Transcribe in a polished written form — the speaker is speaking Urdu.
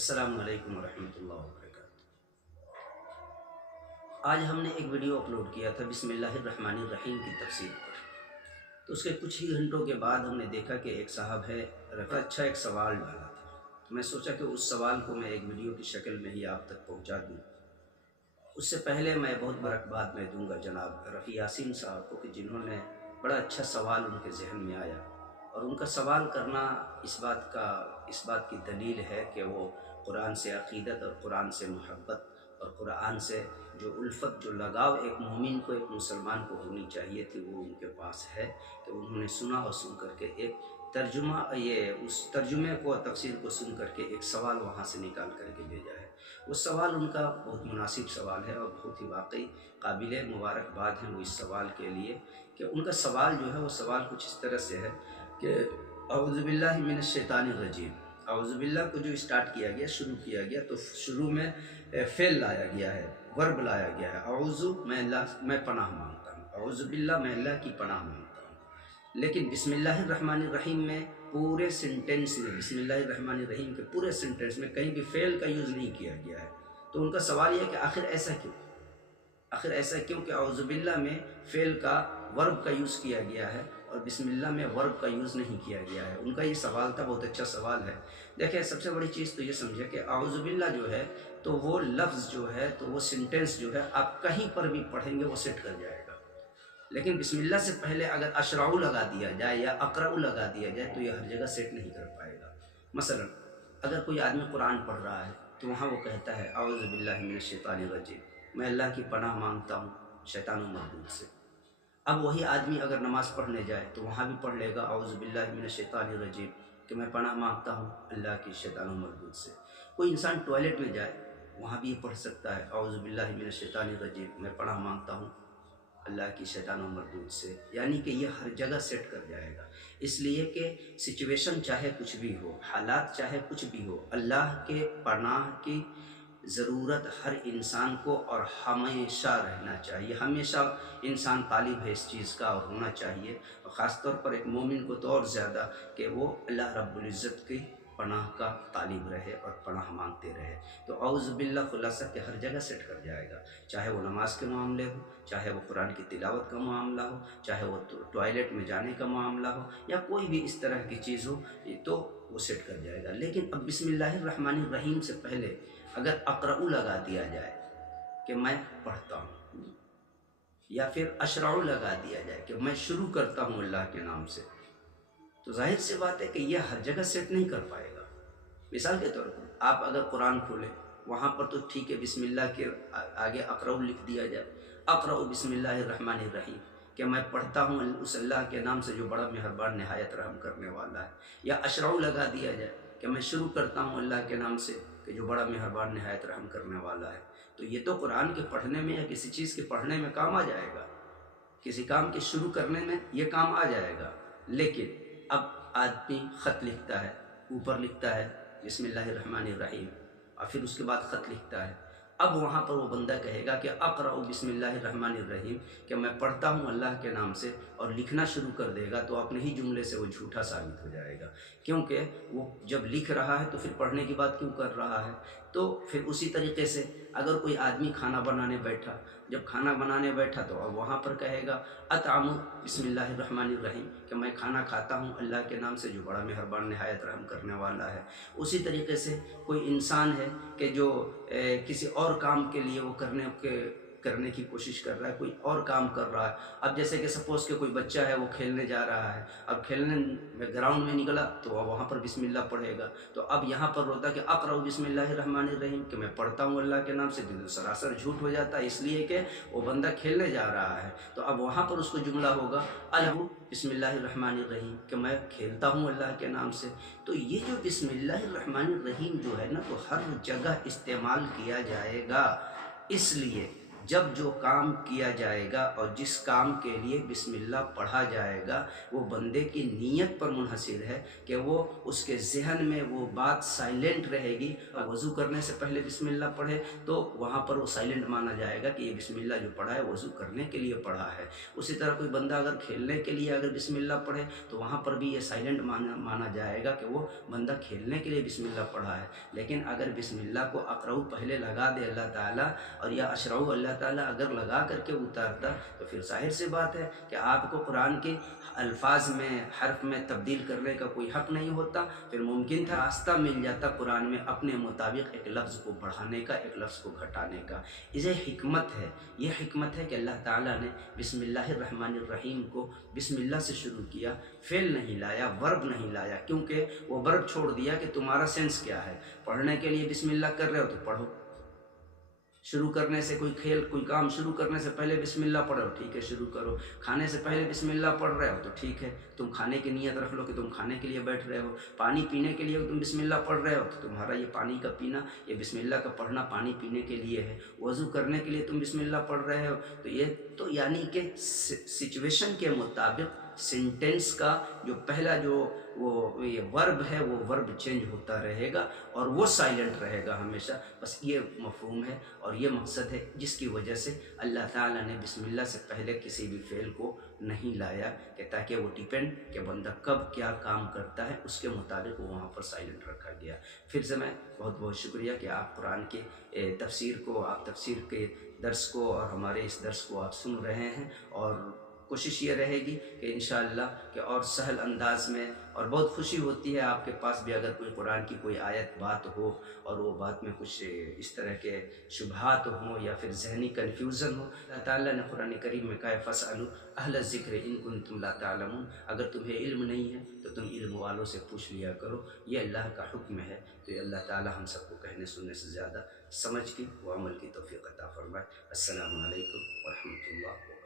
السلام علیکم ورحمۃ اللہ وبرکاتہ۔ آج ہم نے ایک ویڈیو اپلوڈ کیا تھا بسم اللہ الرحمن الرحیم کی تفسیر پر، تو اس کے کچھ ہی گھنٹوں کے بعد ہم نے دیکھا کہ ایک صاحب ہے اچھا ایک سوال ڈالا تھا، تو میں سوچا کہ اس سوال کو میں ایک ویڈیو کی شکل میں ہی آپ تک پہنچا دوں۔ اس سے پہلے میں بہت مبارکباد میں دوں گا جناب رفیع یاسین صاحب کو، کہ جنہوں نے بڑا اچھا سوال ان کے ذہن میں آیا، اور ان کا سوال کرنا اس بات کی دلیل ہے کہ وہ قرآن سے عقیدت اور قرآن سے محبت اور قرآن سے جو الفت، جو لگاؤ ایک مومن کو، ایک مسلمان کو ہونی چاہیے تھی، وہ ان کے پاس ہے، کہ انہوں نے سنا اور سن کر کے ایک اس ترجمے کو، تفسیر کو سن کر کے ایک سوال وہاں سے نکال کر کے بھیجا ہے۔ وہ سوال ان کا بہت مناسب سوال ہے اور بہت ہی واقعی قابل مبارکباد ہے وہ اس سوال کے لیے، کہ ان کا سوال جو ہے وہ سوال کچھ اس طرح سے ہے کہ اعوذ باللہ من الشیطان الرجیم، اعوذ باللہ کو جو اسٹارٹ کیا گیا، شروع کیا گیا، تو شروع میں فعل لایا گیا ہے، ورب لایا گیا ہے۔ اعوذ میں پناہ مانگتا ہوں، اعوذ باللہ میں اللہ کی پناہ مانگتا ہوں، لیکن بسم اللہ الرحمن الرحیم میں پورے سینٹینس میں، بسم اللہ الرحمن الرحیم کے پورے سینٹینس میں کہیں بھی فعل کا یوز نہیں کیا گیا ہے۔ تو ان کا سوال یہ ہے کہ آخر ایسا کیوں کہ اعوذ باللہ میں فعل کا، ورب کا یوز کیا گیا ہے اور بسم اللہ میں ورب کا یوز نہیں کیا گیا ہے۔ ان کا یہ سوال تھا، بہت اچھا سوال ہے۔ دیکھیں، سب سے بڑی چیز تو یہ سمجھے کہ اعوذ باللہ جو ہے تو وہ لفظ جو ہے، تو وہ سینٹینس جو ہے، آپ کہیں پر بھی پڑھیں گے وہ سیٹ کر جائے گا، لیکن بسم اللہ سے پہلے اگر اشرعو لگا دیا جائے یا اقرأ لگا دیا جائے تو یہ ہر جگہ سیٹ نہیں کر پائے گا۔ مثلا اگر کوئی آدمی قرآن پڑھ رہا ہے تو وہاں وہ کہتا ہے اعوذ باللہ من الشیطان الرجیم، میں اللہ کی پناہ مانگتا ہوں شیطان و مردود سے۔ اب وہی آدمی اگر نماز پڑھنے جائے تو وہاں بھی پڑھ لے گا اعوذ باللہ من الشیطان الرجیم، کہ میں پناہ مانگتا ہوں اللہ کی شیطان و مردود سے۔ کوئی انسان ٹوائلٹ میں جائے وہاں بھی یہ پڑھ سکتا ہے اعوذ باللہ من الشیطان الرجیم، میں پناہ مانگتا ہوں اللہ کی شیطان و مردود سے، یعنی کہ یہ ہر جگہ سیٹ کر جائے گا۔ اس لیے کہ سچویشن چاہے کچھ بھی ہو، حالات چاہے کچھ بھی ہو، اللہ کے پناہ کی ضرورت ہر انسان کو اور ہمیشہ رہنا چاہیے۔ ہمیشہ انسان طالب ہے اس چیز کا اور ہونا چاہیے، اور خاص طور پر ایک مومن کو تو اور زیادہ، کہ وہ اللہ رب العزت کی پناہ کا طالب رہے اور پناہ مانگتے رہے۔ تو اعوذ باللہ خلاصہ کہ ہر جگہ سیٹ کر جائے گا، چاہے وہ نماز کے معاملے ہو، چاہے وہ قرآن کی تلاوت کا معاملہ ہو، چاہے وہ ٹوائلٹ میں جانے کا معاملہ ہو، یا کوئی بھی اس طرح کی چیز ہو، تو وہ سیٹ کر جائے گا۔ لیکن اب بسم اللہ الرحمن الرحیم سے پہلے اگر اقرأ لگا دیا جائے کہ میں پڑھتا ہوں، یا پھر اشرعو لگا دیا جائے کہ میں شروع کرتا ہوں اللہ کے نام سے، تو ظاہر سی بات ہے کہ یہ ہر جگہ سیٹ نہیں کر پائے گا۔ مثال کے طور پر آپ اگر قرآن کھولیں وہاں پر تو ٹھیک ہے، بسم اللہ کے آگے اقرأ لکھ دیا جائے، اقرأ بسم اللہ الرحمن الرحیم، کہ میں پڑھتا ہوں اس اللہ کے نام سے جو بڑا مہربان نہایت رحم کرنے والا ہے، یا اشرعو لگا دیا جائے کہ میں شروع کرتا ہوں اللہ کے نام سے کہ جو بڑا مہربان نہایت رحم کرنے والا ہے، تو یہ تو قرآن کے پڑھنے میں یا کسی چیز کے پڑھنے میں کام آ جائے گا، کسی کام کے شروع کرنے میں یہ کام آ جائے گا۔ لیکن اب آدمی خط لکھتا ہے، اوپر لکھتا ہے بسم اللہ الرحمن الرحیم، اور پھر اس کے بعد خط لکھتا ہے، اب وہاں پر وہ بندہ کہے گا کہ اقرأ بسم اللہ الرحمن الرحیم، کہ میں پڑھتا ہوں اللہ کے نام سے، اور لکھنا شروع کر دے گا، تو اپنے ہی جملے سے وہ جھوٹا ثابت ہو جائے گا، کیونکہ وہ جب لکھ رہا ہے تو پھر پڑھنے کی بات کیوں کر رہا ہے۔ تو پھر اسی طریقے سے اگر کوئی آدمی کھانا بنانے بیٹھا، جب کھانا بنانے بیٹھا تو اب وہاں پر کہے گا اطعم بسم اللہ الرحمن الرحیم، کہ میں کھانا کھاتا ہوں اللہ کے نام سے جو بڑا مہربان نہایت رحم کرنے والا ہے۔ اسی طریقے سے کوئی انسان ہے کہ جو کسی اور کام کے لیے وہ کرنے کی کوشش کر رہا ہے، کوئی اور کام کر رہا ہے، اب جیسے کہ سپوز کہ کوئی بچہ ہے وہ کھیلنے جا رہا ہے، اب کھیلنے میں گراؤنڈ میں نکلا تو اب وہاں پر بسم اللہ پڑھے گا، تو اب یہاں پر ہوتا کہ اقرأ بسم اللہ الرحمن الرحیم، کہ میں پڑھتا ہوں اللہ کے نام سے، سراسر جھوٹ ہو جاتا ہے، اس لیے کہ وہ بندہ کھیلنے جا رہا ہے، تو اب وہاں پر اس کو جملہ ہوگا الحو بسم اللہ الرحمن الرحیم، کہ میں کھیلتا ہوں اللہ کے نام سے۔ تو یہ جو بسم اللہ الرحمن الرحیم جو ہے نا، تو ہر جگہ استعمال کیا جائے گا، اس لیے جب جو کام کیا جائے گا اور جس کام کے لیے بسم اللہ پڑھا جائے گا وہ بندے کی نیت پر منحصر ہے کہ وہ اس کے ذہن میں وہ بات سائلنٹ رہے گی. وضو کرنے سے پہلے بسم اللہ پڑھے تو وہاں پر وہ سائلنٹ مانا جائے گا کہ یہ بسم اللہ جو پڑھا ہے وضو کرنے کے لیے پڑھا ہے. اسی طرح کوئی بندہ اگر کھیلنے کے لیے اگر بسم اللہ پڑھے تو وہاں پر بھی یہ سائلنٹ مانا جائے گا کہ وہ بندہ کھیلنے کے لیے بسم اللہ پڑھا ہے. لیکن اگر بسم اللہ کو اقرؤ پہلے لگا دے اللہ تعالیٰ اور یا اشرعُ اللہ تعالیٰ اگر لگا کر کے اتارتا تو پھر ظاہر سی بات ہے کہ آپ کو قرآن کے الفاظ میں حرف میں تبدیل کرنے کا کوئی حق نہیں ہوتا. پھر ممکن تھا راستہ مل جاتا قرآن میں اپنے مطابق ایک لفظ کو بڑھانے کا ایک لفظ کو گھٹانے کا. اسے حکمت ہے، یہ حکمت ہے کہ اللہ تعالیٰ نے بسم اللہ الرحمن الرحیم کو بسم اللہ سے شروع کیا، فعل نہیں لایا، ورب نہیں لایا، کیونکہ وہ ورب چھوڑ دیا کہ تمہارا سینس کیا ہے. پڑھنے کے لیے بسم اللہ کر رہے ہو تو پڑھو، شروع کرنے سے کوئی کام شروع کرنے سے پہلے بسم اللہ پڑھ رہے ہو ٹھیک ہے شروع کرو، کھانے سے پہلے بسم اللہ پڑھ رہے ہو تو ٹھیک ہے تم کھانے کی نیت رکھ لو کہ تم کھانے کے لیے بیٹھ رہے ہو. پانی پینے کے لیے تم بسم اللہ پڑھ رہے ہو تو تمہارا یہ پانی کا پینا، یہ بسم اللہ کا پڑھنا پانی پینے کے لیے ہے. وضو کرنے کے لیے تم بسم اللہ پڑھ رہے ہو تو یہ تو یعنی کہ سچویشن کے مطابق سینٹینس کا جو پہلا جو وہ یہ ورب ہے وہ ورب چینج ہوتا رہے گا اور وہ سائلنٹ رہے گا ہمیشہ. بس یہ مفہوم ہے اور یہ مقصد ہے جس کی وجہ سے اللہ تعالیٰ نے بسم اللہ سے پہلے کسی بھی فعل کو نہیں لایا کہ تاکہ وہ ڈیپینڈ کہ بندہ کب کیا کام کرتا ہے اس کے مطابق وہ وہاں پر سائلنٹ رکھا گیا. پھر سے میں بہت بہت شکریہ کہ آپ قرآن کے تفسیر کو، آپ تفسیر کے درس کو اور ہمارے اس درس کو آپ سن رہے ہیں. اور کوشش یہ رہے گی کہ انشاءاللہ کہ اور سہل انداز میں، اور بہت خوشی ہوتی ہے آپ کے پاس بھی اگر کوئی قرآن کی کوئی آیت بات ہو اور وہ بات میں کچھ اس طرح کے شبہات ہوں یا پھر ذہنی کنفیوژن ہو. اللہ تعالیٰ نے قرآن کریم میں کہا ہے فَاسْأَلُوا أَهْلَ الذِّكْرِ إِن كُنتُمْ لَا تَعْلَمُونَ، اگر تمہیں علم نہیں ہے تو تم علم والوں سے پوچھ لیا کرو. یہ اللہ کا حکم ہے. تو یہ اللہ تعالیٰ ہم سب کو کہنے سننے سے زیادہ سمجھ کی و عمل کی توفیق عطا فرمائے. السلام علیکم ورحمۃ اللہ.